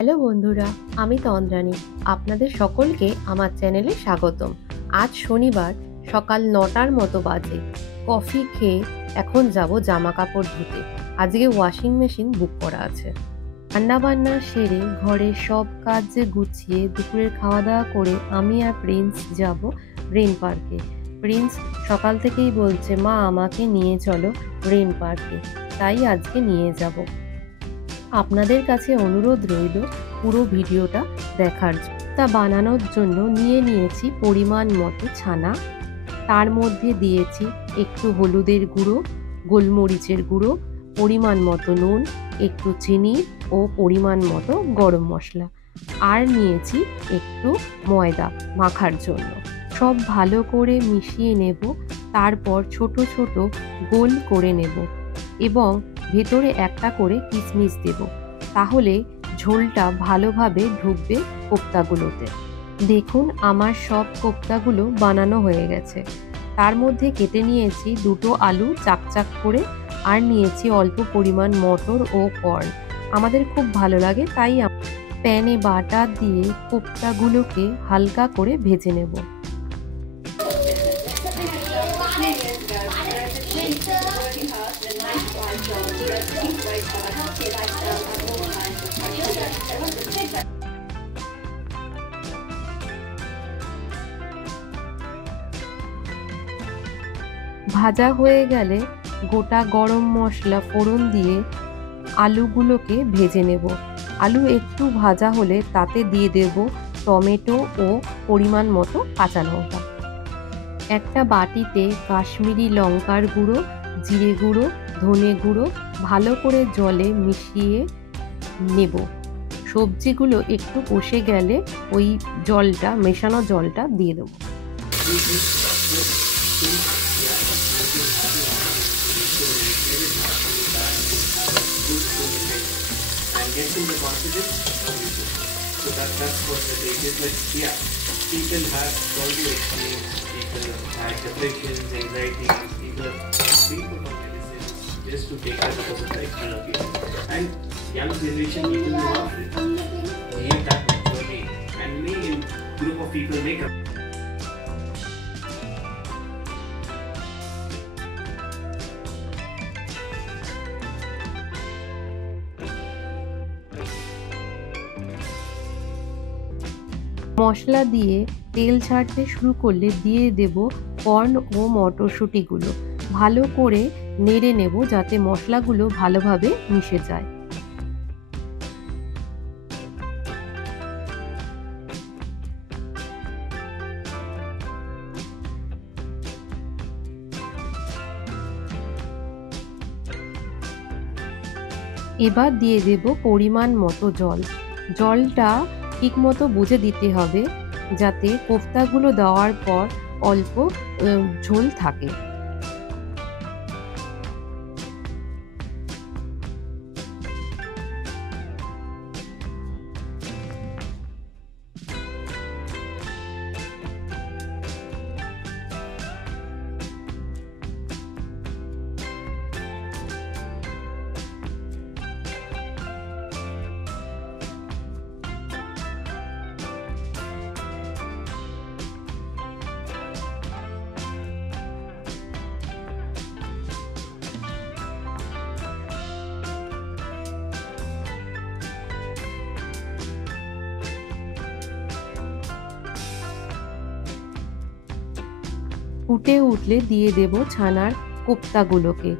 Hello বন্ধুরা, আমি তন্দ্রানী। আপনাদের সকলকে আমার চ্যানেলে স্বাগতম। আজ শনিবার সকাল ৯টার মতো বাজে। কফি খেয়ে এখন যাব জামা কাপড় ধুতে। আজকে ওয়াশিং মেশিন বুক করা আছে। রান্নাবান্না সেরে ঘরের সব কাজ গুছিয়ে দুপুরের খাওয়া দাওয়া করে আমি আর প্রিন্স যাব রেন পার্কে। প্রিন্স সকাল থেকেই বলছে, মা আমাকে নিয়ে চলো রেন পার্কে, তাই আজকে নিয়ে যাব। আপনাদের কাছে অনুরোধ রইল পুরো ভিডিওটা দেখার জন্য। তা বানানোর জন্য নিয়েছি পরিমাণ মতো ছানা। তার মধ্যে দিয়েছি একটু হলুদের গুঁড়ো, গোলমরিচের গুঁড়ো, পরিমাণ মতো নুন, একটু চিনি ও পরিমাণ মতো গরম মশলা। আর নিয়েছি একটু ময়দা মাখার জন্য। সব ভালো করে মিশিয়ে নেব। তারপর ছোট ছোট গোল করে নেব এবং ভেতরে একটা করে কিশমিশ দেব। তাহলে ঝোলটা ভালোভাবে ঢুকবে কোপ্তাগুলোতে। দেখুন আমার সব কোপ্তাগুলো বানানো হয়ে গেছে। তার মধ্যে কেটে নিয়েছি দুটো আলু চাকচাক করে, আর নিয়েছি অল্প পরিমাণ মটর ও কর্ন। আমাদের খুব ভালো লাগে, তাই প্যানে বাটার দিয়ে কোপ্তাগুলোকে হালকা করে ভেজে নেব। ভাজা হয়ে গেলে গোটা গরম মশলা ফোড়ন দিয়ে আলুগুলোকে ভেজে নেব। আলু একটু ভাজা হলে তাতে দিয়ে দেব টমেটো ও পরিমাণ মতো কাঁচা লঙ্কা। একটা বাটিতে কাশ্মীরি লঙ্কার গুঁড়ো, জিরে গুঁড়ো, ধনে গুঁড়ো ভালো করে জলে মিশিয়ে নেব। সবজিগুলো একটু কষে গেলে ওই জলটা, মেশানো জলটা দিয়ে দেবো। Getting the confidence, so that's what it is. Like, yeah, people have all the experience, people have depression, anxiety, people for medicines just to take care because of the external people. And young generation people do not behave that maturely, and we in group of people make up. মশলা দিয়ে তেল ছাড়তে শুরু করলে দিয়ে দেব corn ও মটরশুঁটিগুলো। ভালো করে নেড়ে নেব যাতে মশলাগুলো ভালোভাবে মিশে যায়। এবার দিয়ে দেব পরিমাণ মতো জল। জলটা ঠিক মতো বুঝে দিতে হবে যাতে কোফতাগুলো দেওয়ার পর অল্প ঝোল থাকে। ফুটে উঠলে দিয়ে দেব ছানার কোপ্তাগুলোকে।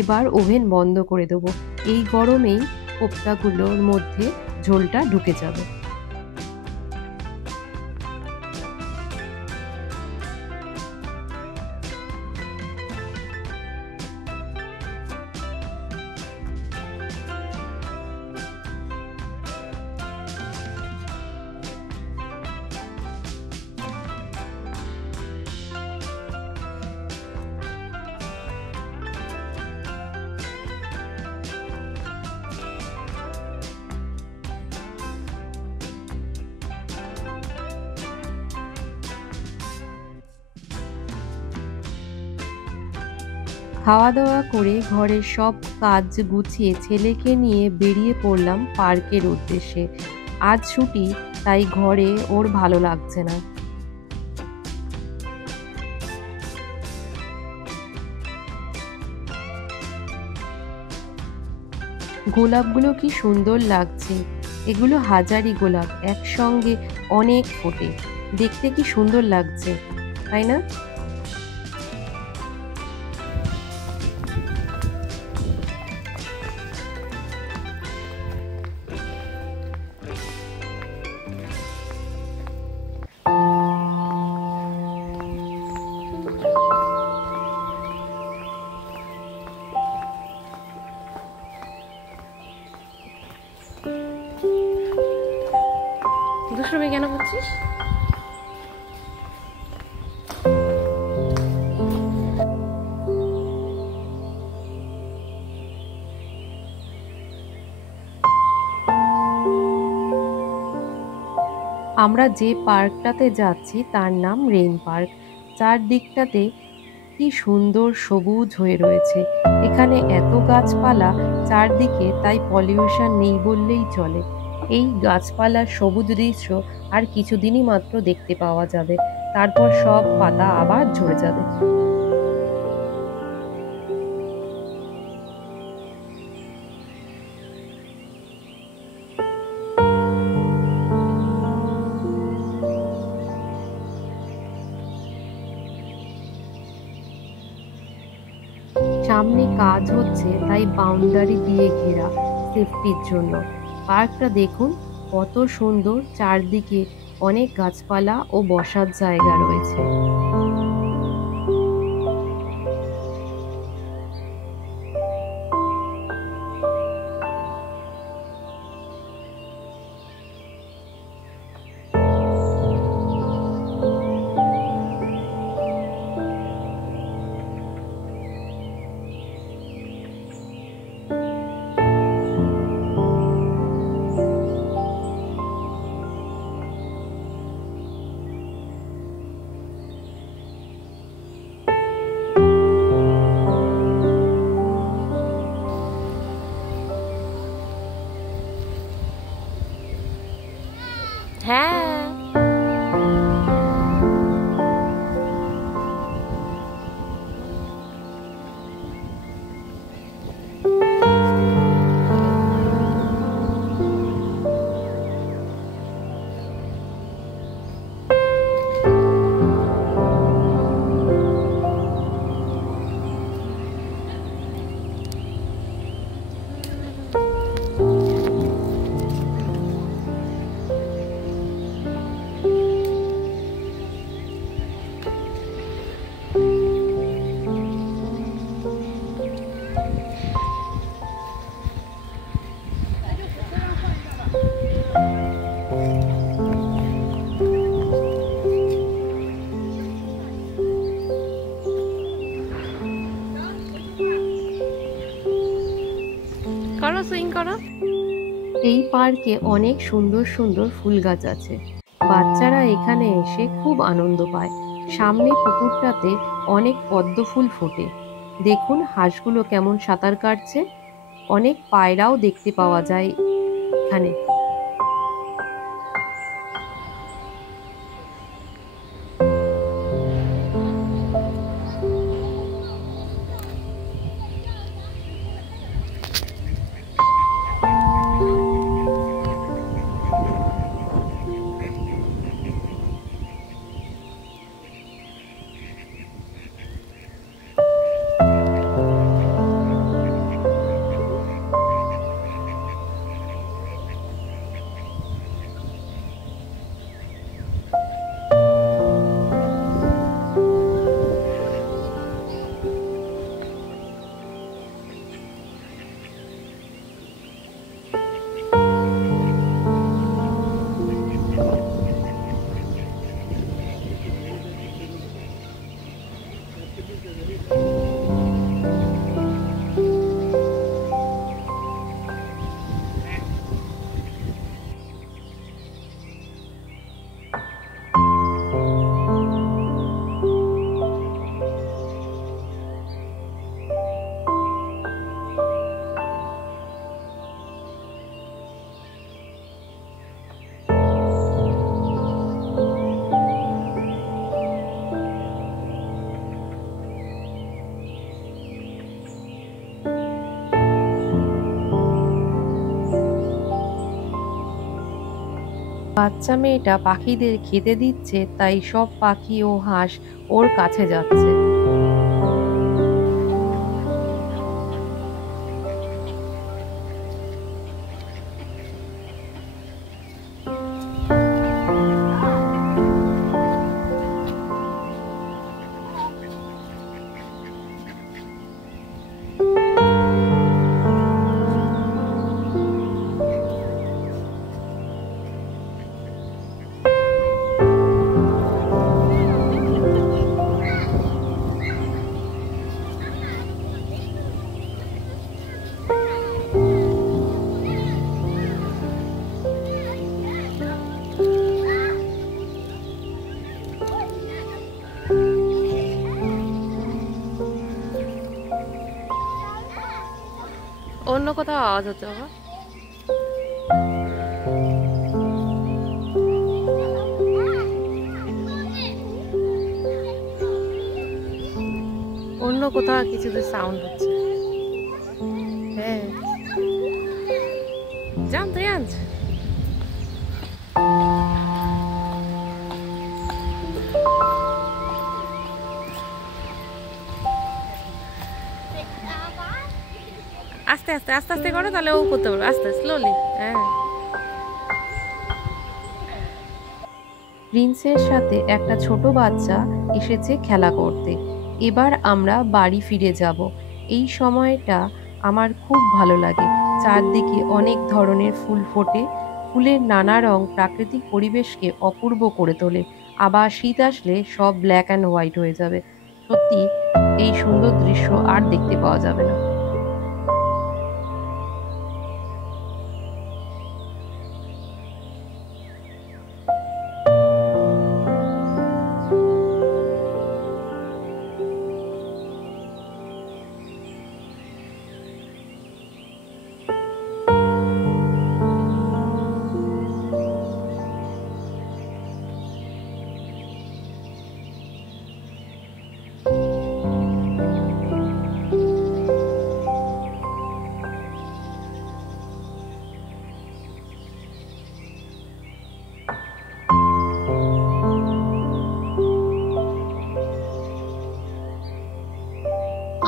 এবার ওভেন বন্ধ করে দেবো। এই গরমেই কোপ্তাগুলোর মধ্যে ঝোলটা ঢুকে যাবে। খাওয়া দাওয়া করে ঘরের সব কাজ গুছিয়ে ছেলেকে নিয়ে বেরিয়ে পড়লাম পার্কের উদ্দেশ্যে। আজ ছুটি, তাই ঘরে ওর ভালো লাগছে না। গোলাপগুলো কি সুন্দর লাগছে। এগুলো হাজারি গোলাপ, একসঙ্গে অনেক ফোটে। দেখতে কি সুন্দর লাগছে, তাই না? দুষ্টুমি কেন করছিস? আমরা যে পার্কটাতে যাচ্ছি তার নাম রেইন পার্ক। চারদিকটাতে কি সুন্দর সবুজ হয়ে রয়েছে। এখানে এত গাছপালা চারদিকে, তাই পলিউশন নেই বললেই চলে। এই গাছপালার সবুজ দৃশ্য আর কিছুদিনই মাত্র দেখতে পাওয়া যাবে, তারপর সব পাতা আবার ঝরে যাবে। সামনে কাজ হচ্ছে, তাই বাউন্ডারি দিয়ে ঘেরা, সেফটির জন্য। পার্কটা দেখুন কত সুন্দর, চারদিকে অনেক গাছপালা ও বসার জায়গা রয়েছে। হ্যাঁ, করো সুইং করো। এই পার্কে অনেক সুন্দর সুন্দর ফুল গাছ আছে। বাচ্চারা এখানে এসে খুব আনন্দ পায়। সামনে পুকুরটাতে অনেক পদ্ম ফুল ফোটে। দেখুন হাঁসগুলো কেমন সাঁতার কাটছে। অনেক পায়রাও দেখতে পাওয়া যায় এখানে। বাচ্চা মেয়েটা পাখিদের খেতে দিচ্ছে, তাই সব পাখি ও হাঁস ওর কাছে যাচ্ছে। অন্য কোথাও আওয়াজ হচ্ছে বাবা। অন্য কোথাও কিছুতে সাউন্ড হচ্ছে। হ্যাঁ, জানতো জানছ। আস্তে আস্তে আস্তে আস্তে করো, তাহলে ও করতে পারবে। আস্তে স্লোলি। হ্যাঁ, প্রিন্সের সাথে একটা ছোট বাচ্চা এসেছে খেলা করতে। এবার আমরা বাড়ি ফিরে যাব। এই সময়টা আমার খুব ভালো লাগে। চারদিকে অনেক ধরনের ফুল ফোটে। ফুলের নানা রং প্রাকৃতিক পরিবেশকে অপূর্ব করে তোলে। আবার শীত আসলে সব ব্ল্যাক অ্যান্ড হোয়াইট হয়ে যাবে। সত্যি এই সুন্দর দৃশ্য আর দেখতে পাওয়া যাবে না।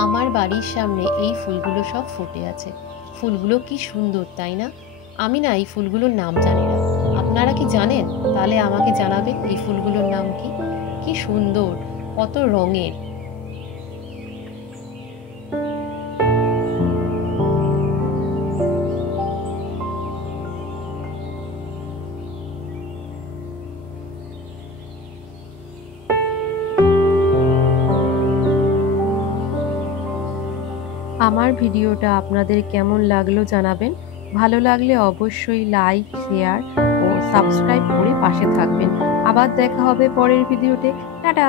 আমার বাড়ির সামনে এই ফুলগুলো সব ফুটে আছে। ফুলগুলো কি সুন্দর, তাই না? আমি না এই ফুলগুলোর নাম জানি না। আপনারা কি জানেন? তাহলে আমাকে জানাবেন এই ফুলগুলোর নাম কি। কি সুন্দর, কত রঙের। আমার ভিডিওটা আপনাদের কেমন লাগলো জানাবেন। ভালো লাগলে অবশ্যই লাইক, শেয়ার ও সাবস্ক্রাইব করে পাশে থাকবেন। আবার দেখা হবে পরের ভিডিওতে। টাটা।